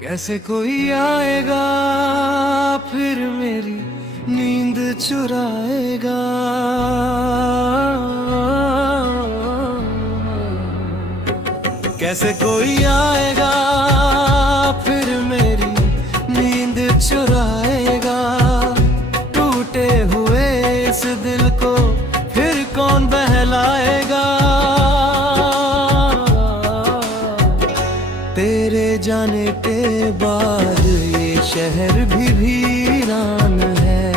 कैसे कोई आएगा फिर मेरी नींद चुराएगा। कैसे कोई आएगा फिर मेरी नींद चुराएगा। टूटे हुए इस दिल को फिर कौन बहलाएगा। तेरे जाने के बाद ये शहर भी वीरान है।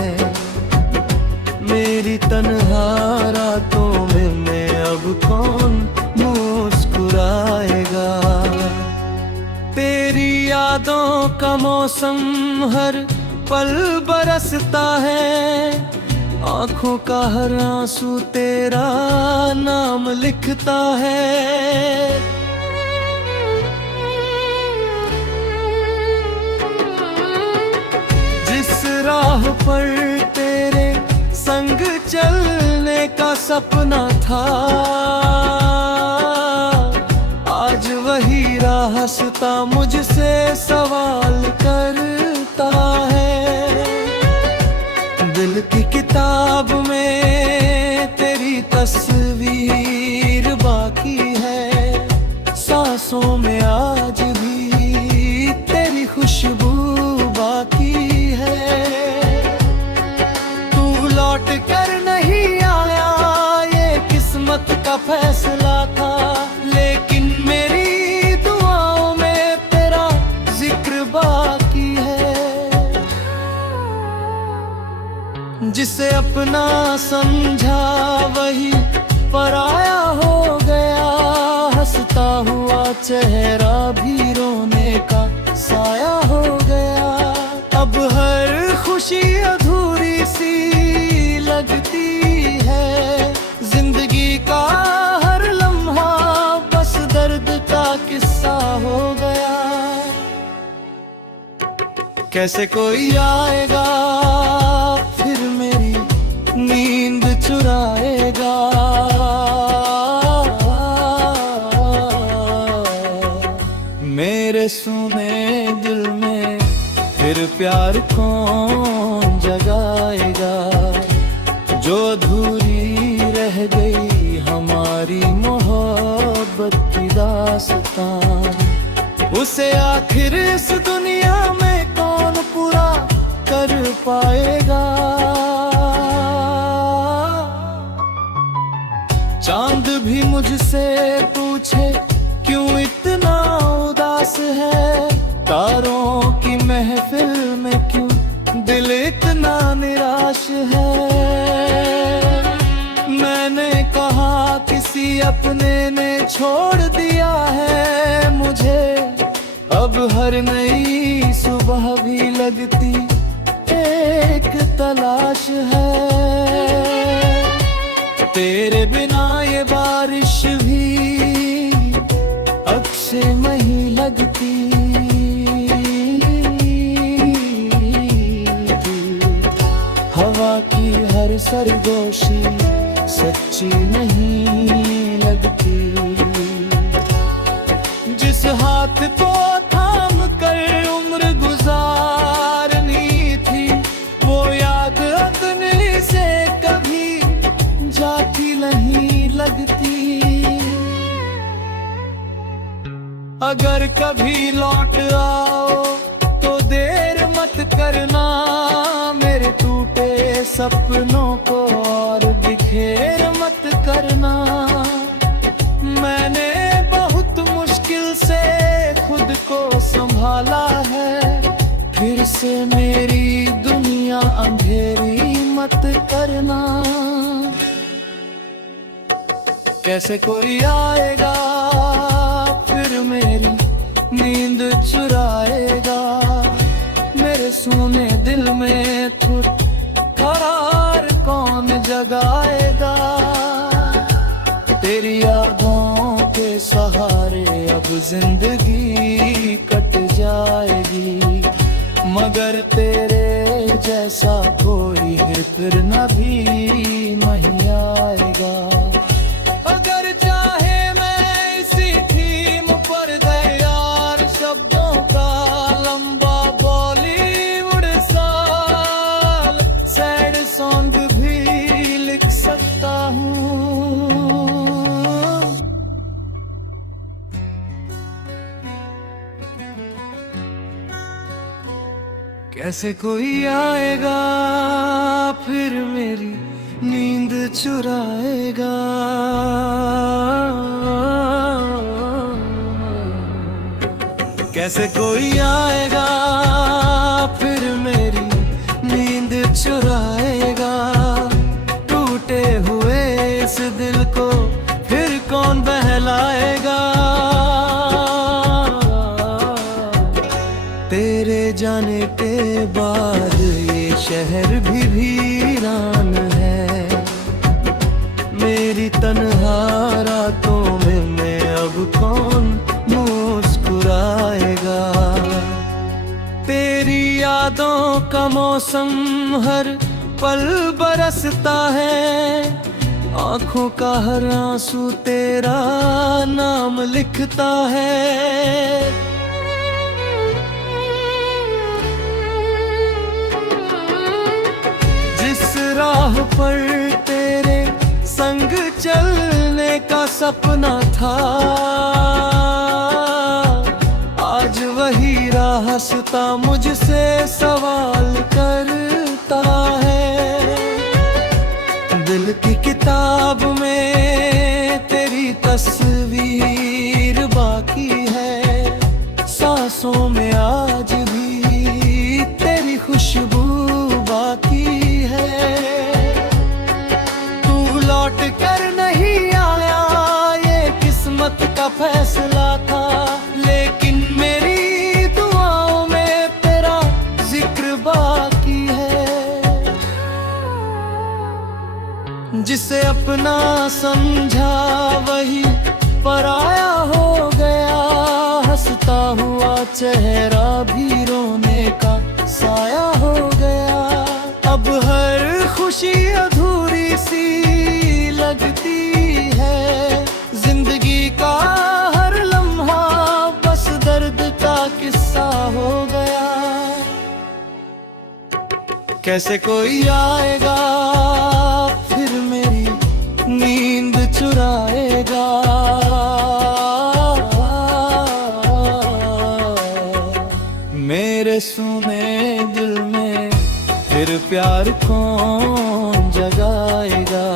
मेरी तन्हा रातों में मैं अब कौन मुस्कुराएगा। तेरी यादों का मौसम हर पल बरसता है। आंखों का हर आंसू तेरा नाम लिखता है। राह पर तेरे संग चलने का सपना था। आज वही रास्ता मुझसे सवाल करता है। दिल की किताब में तेरी तस्वीर बाकी है। सांसों में आज भी तेरी खुशबू बाकी है। तू लौट कर नहीं आया ये किस्मत का फैसला था। लेकिन मेरी दुआओं में तेरा जिक्र बाकी है। जिसे अपना समझा वही पराया हो गया। हंसता हुआ चेहरा भी रोने का साया हो गया। अब हर खुशी अधूरी सी लगती है। जिंदगी का हर लम्हा बस दर्द का किस्सा हो गया। कैसे कोई आएगा फिर मेरी नींद चुराएगा। मेरे सोने दिल में फिर प्यार कौन जगाएगा। जो अधूरी रह गई हमारी मोहब्बत की दास्तां। उसे आखिर इस दुनिया में कौन पूरा कर पाएगा। चांद भी मुझसे पूछे क्यों इतना उदास है। तारों की महफिल में क्यों दिल इतना निराश है। मैंने कहा किसी अपने ने छोड़ दिया है मुझे। अब हर नई सुबह भी लगती एक तलाश है। तेरे बिना ये बारिश भी अक्से नहीं लगती। हवा की हर सरगोशी सच्ची नहीं लगती। जिस हाथ को थाम कर उम्र गुजारनी थी वो याद अपने से कभी जाती नहीं लगती। अगर कभी लौट आओ तो देर मत करना। मेरे टूटे सपनों को और बिखेर मत करना। मैंने बहुत मुश्किल से खुद को संभाला है। फिर से मेरी दुनिया अंधेरी मत करना। कैसे कोई आएगा फिर मेरी नींद चुराएगा। मेरे सोने दिल में करार कौन जगाएगा। तेरी यादों के सहारे अब जिंदगी कट जाएगी। मगर तेरे जैसा कोई फिर न भी नहीं आएगा। अगर चाहे मैं इसी थीम पर गए यार शब्दों का कैसे कोई आएगा फिर मेरी नींद चुराएगा। कैसे कोई आएगा फिर मेरी नींद चुराएगा। टूटे हुए इस दिल को फिर कौन बहलाएगा। तेरे जाने के बाद ये शहर भी वीरान है। मेरी तन्हा रातों में मैं अब कौन मुस्कुराएगा। तेरी यादों का मौसम हर पल बरसता है। आंखों का हर आंसू तेरा नाम लिखता है। राह पर तेरे संग चलने का सपना था। आज वही रास्ता मुझसे सवाल करता है। दिल की किताब में तेरी तस्वीर बाकी है। सांसों में आज भी तेरी खुशबू बाकी है। तू लौट कर नहीं आया ये किस्मत का फैसला था। लेकिन मेरी दुआओं में तेरा जिक्र बाकी है। जिसे अपना समझा वही पराया हो गया। हंसता हुआ चेहरा भी रोने का साया हो गया। अब हर खुशी अधूरी सी लगती है। जिंदगी का हर लम्हा बस दर्द का किस्सा हो गया। कैसे कोई आएगा फिर मेरी नींद चुराएगा। मेरे सोने दिल में फिर प्यार कौन जगाएगा।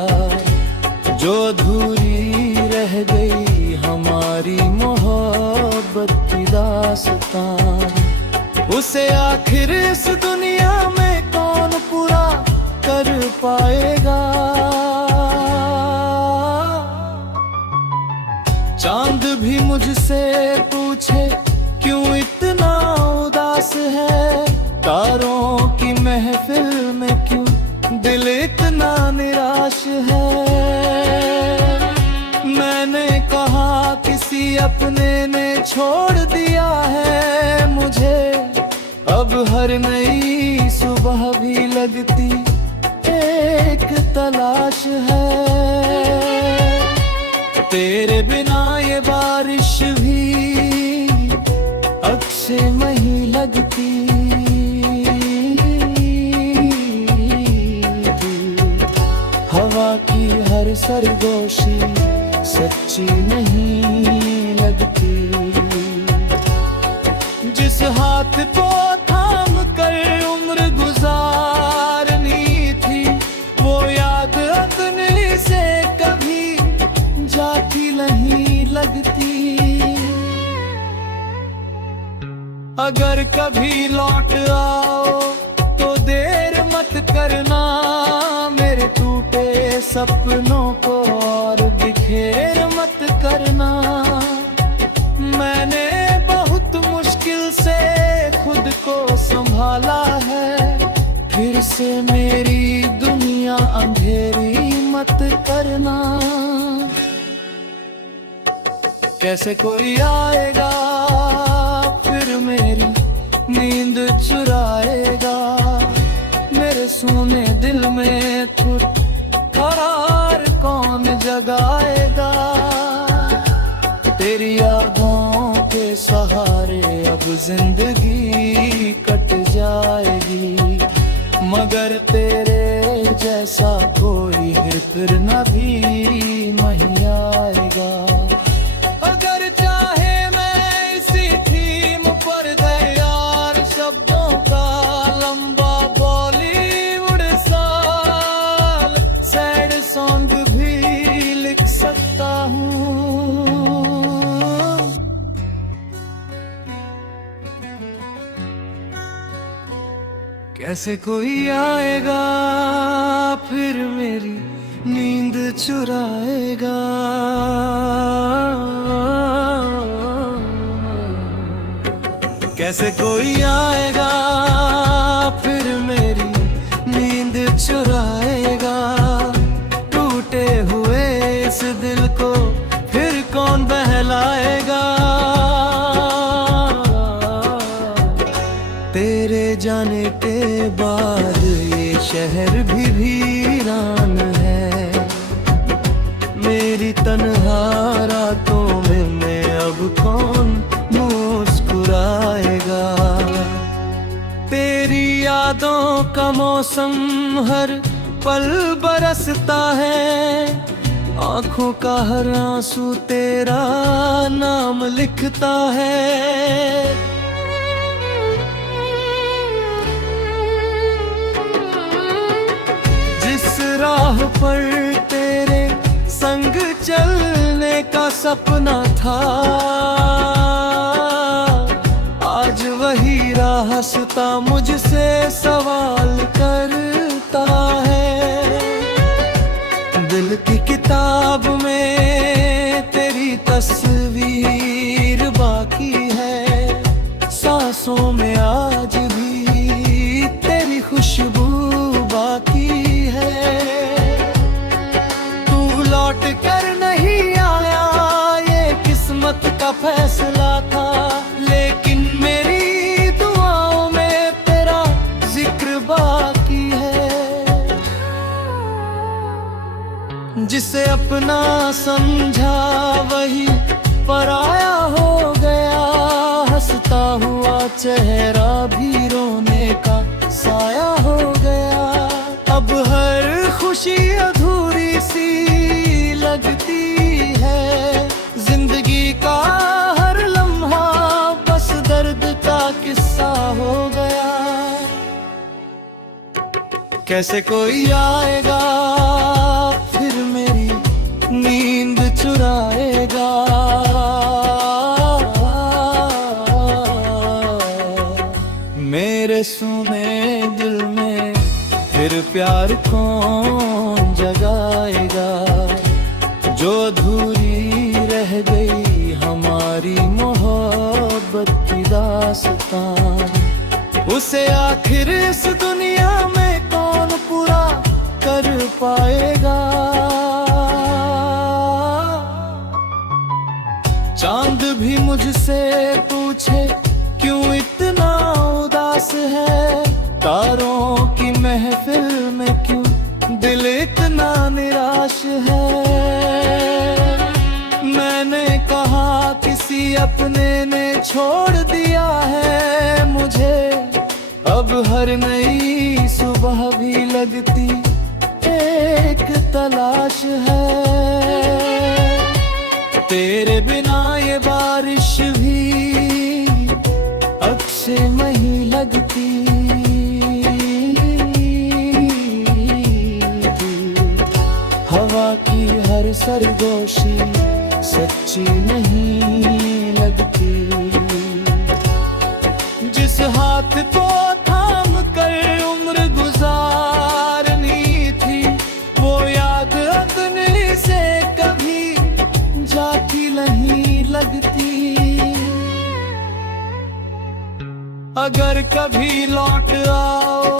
जो अधूरी रह गई हमारी मोहब्बत की दास्तान। उसे आखिर इस दुनिया में कौन पूरा कर पाएगा। चांद भी मुझसे पूछे क्यों इतना उदास है। तारों की महफिल में क्यों दिल इतना निराश है। मैंने कहा किसी अपने ने छोड़ दिया है मुझे। अब हर नई सुबह भी लगती एक तलाश है। तेरे बिना ये बारिश भी अक्से नहीं लगती। हवा की हर सरगोशी सच्ची नहीं लगती। जिस हाथ को थाम कर उम्र गुजारनी थी वो याद अपने से कभी जाती नहीं लगती। अगर कभी लौट आओ तो देर मत करना। मेरे टूटे सपनों को और बिखेर मत करना। मैंने बहुत मुश्किल से खुद को संभाला है। फिर से मेरी दुनिया अंधेरी मत करना। कैसे कोई आएगा फिर मेरी नींद चुराएगा। मेरे सोने दिल में करार कौन जगाएगा। तेरी यादों के सहारे अब जिंदगी कट जाएगी। मगर तेरे जैसा कोई फिर न भी नहीं आएगा। अगर चाहे मैं इसी थीम पर गए यार शब्दों का कैसे कोई आएगा फिर मेरी नींद चुराएगा। कैसे कोई आएगा फिर मेरी नींद चुराएगा। टूटे हुए इस दिल को फिर कौन बहलाएगा। तेरे जाने के बाद ये शहर भी वीरान है। मेरी तन्हा रातों में मैं अब कौन मुस्कुराएगा। तेरी यादों का मौसम हर पल बरसता है। आंखों का हर आंसू तेरा नाम लिखता है। जिस राह पर तेरे संग चलने का सपना था, आज वही रास्ता मुझसे सवाल करता है। दिल की किताब में तेरी तस्वीर बाकी है। सांसों में आज भी तेरी खुशबू बाकी है। तू लौट कर नहीं आया ये किस्मत का फैसला था, लेकिन मेरी दुआओं में तेरा जिक्र बाकी है। जिसे अपना समझा वही पराया हो गया। हंसता हुआ चेहरा भी रोने का साया हो गया। अब हर खुशी अधूरी सी लगती है। जिंदगी का हर लम्हा बस दर्द का किस्सा हो गया। कैसे कोई आएगा फिर मेरी नींद चुराएगा। मेरे सुने दिल में फिर प्यार कौन जगाएगा। जो अधूरी रह गई हमारी मोहब्बत की दास्तां, उसे आखिर इस दुनिया में कौन पूरा कर पाएगा। चांद भी मुझसे पूछे क्यों इतना उदास है। तारों की महफिल में क्यों दिल इतना निराश है। मैंने कहा किसी अपने ने छोड़ दिया है मुझे। अब हर नई सुबह भी लगती एक तलाश है। तेरे बिना ये बारिश भी अक्से नहीं लगती। हवा की हर सरगोशी सच्ची नहीं लगती। जिस हाथ को थाम कर उम्र गुजारनी थी, वो याद अपने से कभी जाती नहीं लगती। अगर कभी लौट आओ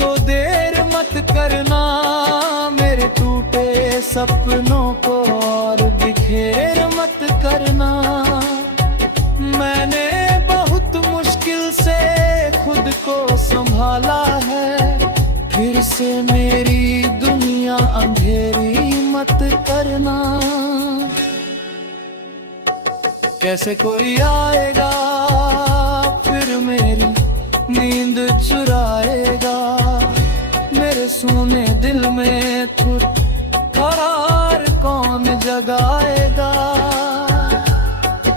तो देर मत करना। मेरे टूटे सपनों को और बिखेर मत करना। मैंने बहुत मुश्किल से खुद को संभाला है। फिर से मेरी दुनिया अंधेरी मत करना। कैसे कोई आएगा फिर मेरी नींद चुराएगा। मेरे सोने दिल में करार कौन जगाएगा।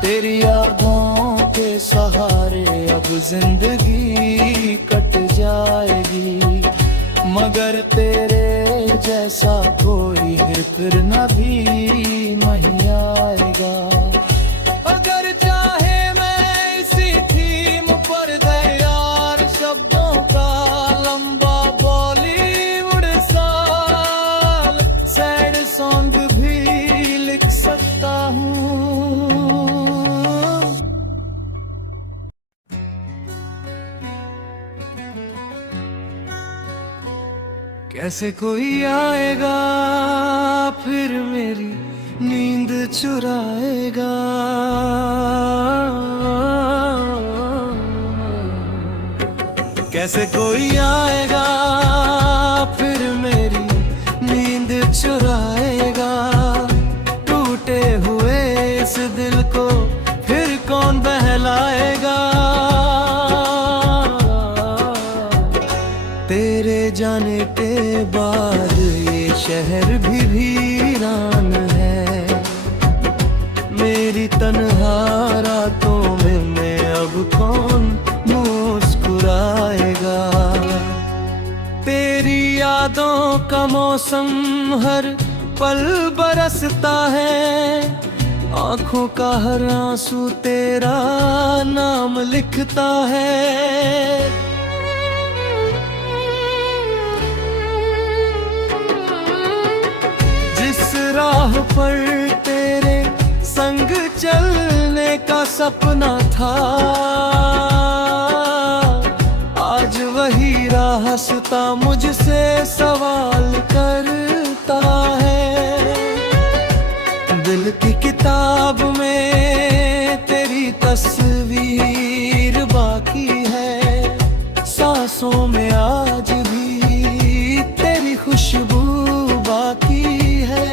तेरी यादों के सहारे अब जिंदगी कट जाएगी। मगर तेरे जैसा कोई फिर न भी नहीं आएगा। अगर चाहे मैं इसी थीम पर तैयार शब्दों का कैसे कोई आएगा फिर मेरी नींद चुराएगा। कैसे कोई आएगा फिर मेरी नींद चुराएगा। टूटे हुए इस दिल को फिर कौन बहलाएगा। तेरे जाने के बाद ये शहर भी वीरान है। मेरी तन्हा रातों में मैं अब कौन मुस्कुराएगा। तेरी यादों का मौसम हर पल बरसता है। आंखों का हर आंसू तेरा नाम लिखता है। राह पर तेरे संग चलने का सपना था। आज वही रास्ता मुझसे सवाल करता है। दिल की किताब में तेरी तस्वीर बाकी है। सांसों में आज भी तेरी खुशबू बाकी है।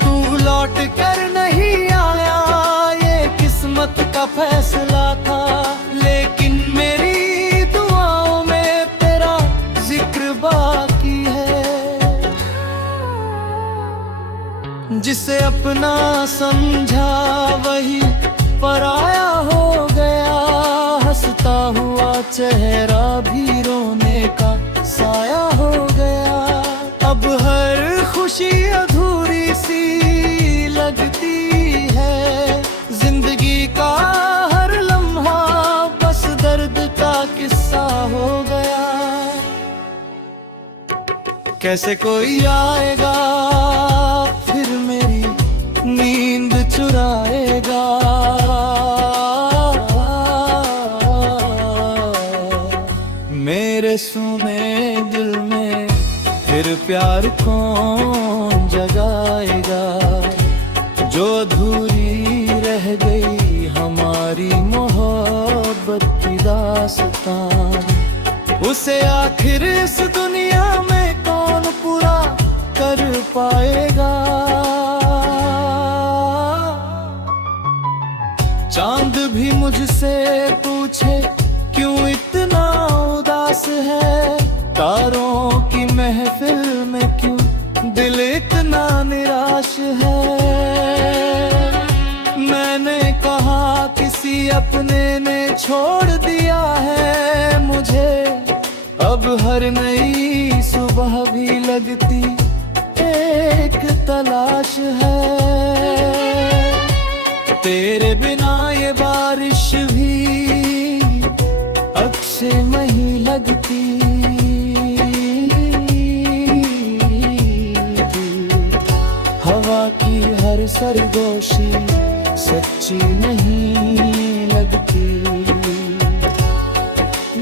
तू लौट कर नहीं आया ये किस्मत का फैसला था। लेकिन मेरी दुआओं में तेरा जिक्र बाकी है। जिसे अपना समझा वही पराया हो गया। हंसता हुआ चेहरा भी रोने का साया हो गया। अब हर खुशी अधूरी सी लगती है। जिंदगी का हर लम्हा बस दर्द का किस्सा हो गया। कैसे कोई आएगा फिर मेरी नींद चुराएगा। मेरे सुने दिल में फिर प्यार कौन जगाएगा। जो अधूरी रह गई हमारी मोहब्बत की दास्तान। उसे आखिर इस दुनिया में कौन पूरा कर पाएगा। चांद भी मुझसे पूछे क्यों इतना उदास है। तारों की महफिल में क्यों दिल इतना निराश है। मैंने कहा किसी अपने ने छोड़ दिया है मुझे। अब हर नई सुबह भी लगती एक तलाश है। तेरे बिना ये बारिश भी अक्से नहीं लगती। हवा की हर सरगोशी सच्ची नहीं लगती।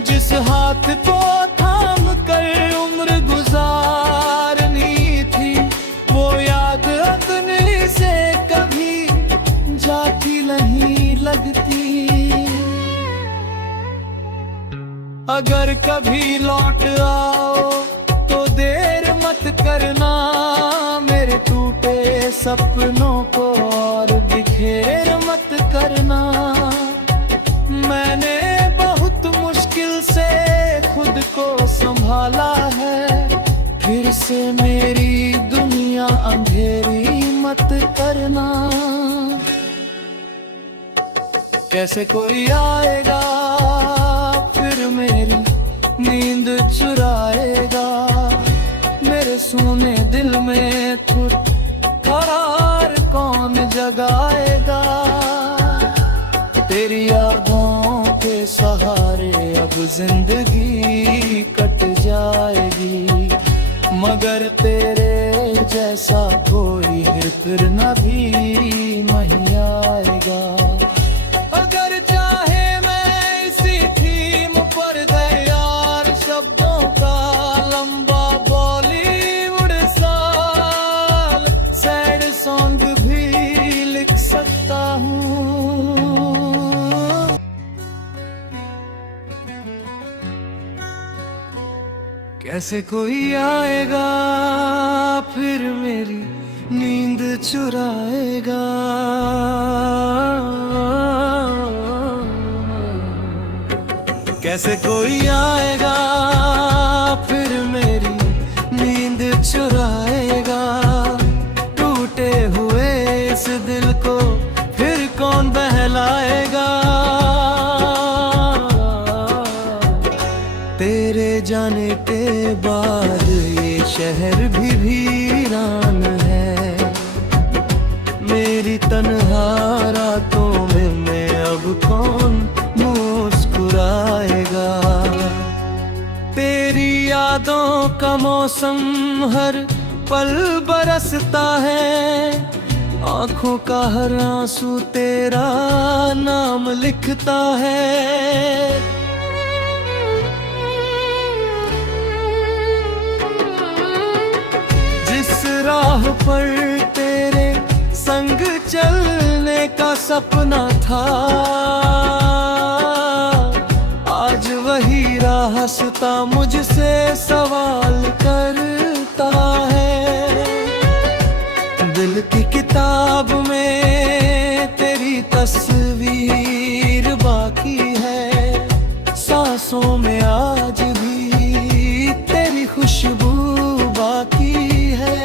जिस हाथ को थाम कर उम्र गुजारनी थी वो याद अपने से कभी जाती नहीं लगती। अगर कभी लौट आओ तो देर मत करना। मेरे टूटे सपनों को और बिखेर मत करना। मैंने बहुत मुश्किल से खुद को संभाला है। फिर से मेरी दुनिया अंधेरी मत करना। कैसे कोई आएगा फिर मेरी नींद चुराएगा। मेरे सोने दिल में करार कौन जगाएगा। तेरी यादों के सहारे अब जिंदगी कट जाएगी। मगर तेरे जैसा कोई फिर न भी नहीं आएगा। अगर चाहे मैं इसी थीम पर दे यार शब्दों का कैसे कोई आएगा फिर मेरी नींद चुराएगा। कैसे कोई आएगा फिर मेरी नींद चुराएगा। टूटे हुए इस दिल को फिर कौन बहलाएगा। तेरे जाने के बाद ये शहर भी वीरान है। मेरी तन्हा रातों में मैं अब कौन मुस्कुराएगा। तेरी यादों का मौसम हर पल बरसता है। आंखों का हर आंसू तेरा नाम लिखता है। राह पर तेरे संग चलने का सपना था। आज वही रास्ता मुझसे सवाल करता है। दिल की किताब में तेरी तस्वीर बाकी है। सांसों में आज भी तेरी खुशबू बाकी है।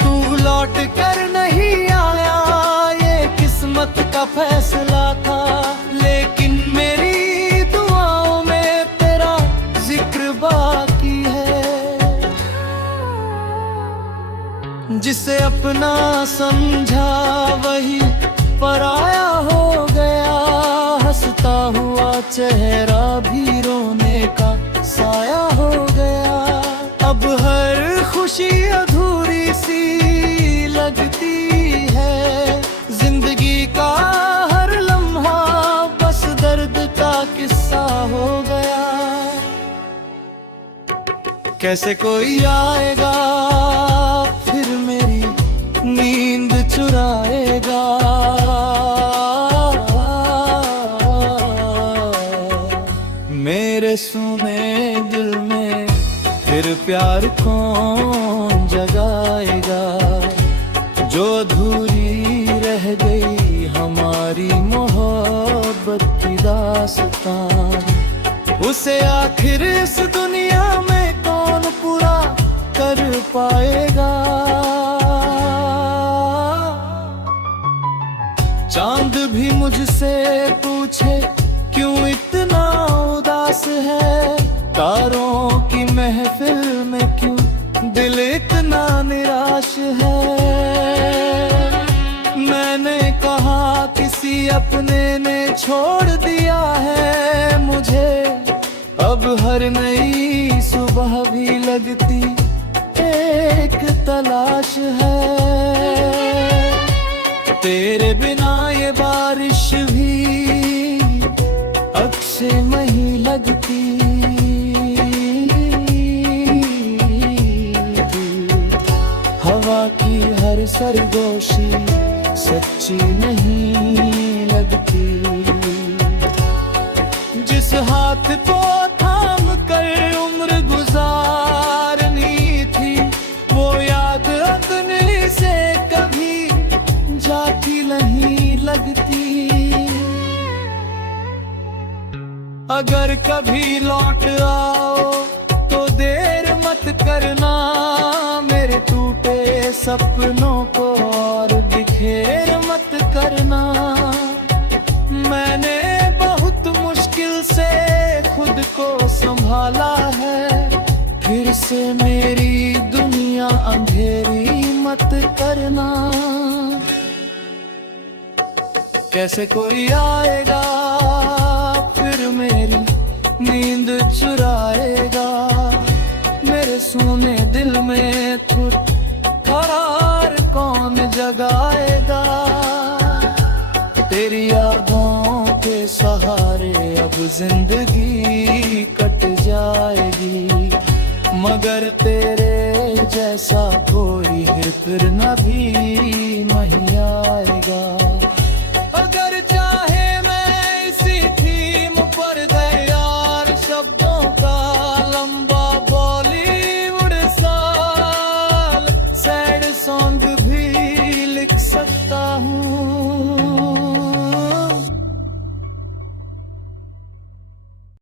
तू लौट कर नहीं आया ये किस्मत का फैसला था। लेकिन मेरी दुआओं में तेरा जिक्र बाकी है। जिसे अपना समझा वही पराया हो गया। हंसता हुआ चेहरा भी रोने का साया हो गया। अब हर खुशी अधूरी सी लगती है। जिंदगी का हर लम्हा बस दर्द का किस्सा हो गया। कैसे कोई आएगा फिर मेरी नींद चुराएगा। मेरे सुने दिल में फिर प्यार कौन जगाएगा। जो अधूरी रह गई हमारी मोहब्बत की दास्तां। उसे आखिर इस दुनिया में कौन पूरा कर पाएगा। चांद भी मुझसे पूछे क्यों इतना उदास है। तारों की महफिल में क्यों दिल इतना निराश है। मैंने कहा किसी अपने ने छोड़ दिया है मुझे। अब हर नई सुबह भी लगती एक तलाश है। तेरे बिना ये बारिश भी अक्से नहीं लगती। हवा की हर सरगोशी सच्ची नहीं लगती। जिस हाथ को थाम कर उम्र गुजारनी थी वो याद अपने से कभी जाती नहीं लगती। अगर कभी लौट आओ तो देर मत करना। मेरे टूटे सपनों को और बिखेर मत करना। मैंने बहुत मुश्किल से खुद को संभाला है। फिर से मेरी दुनिया अंधेरी मत करना। कैसे कोई आएगा फिर मेरी नींद चुराएगा। मेरे सोने दिल में करार कौन जगाएगा। तेरी यादों के सहारे अब जिंदगी कट जाएगी। मगर तेरे जैसा कोई फिर न भी नहीं आएगा। अगर चाहे मैं इसी थीम पर दे यार शब्दों का हूँ।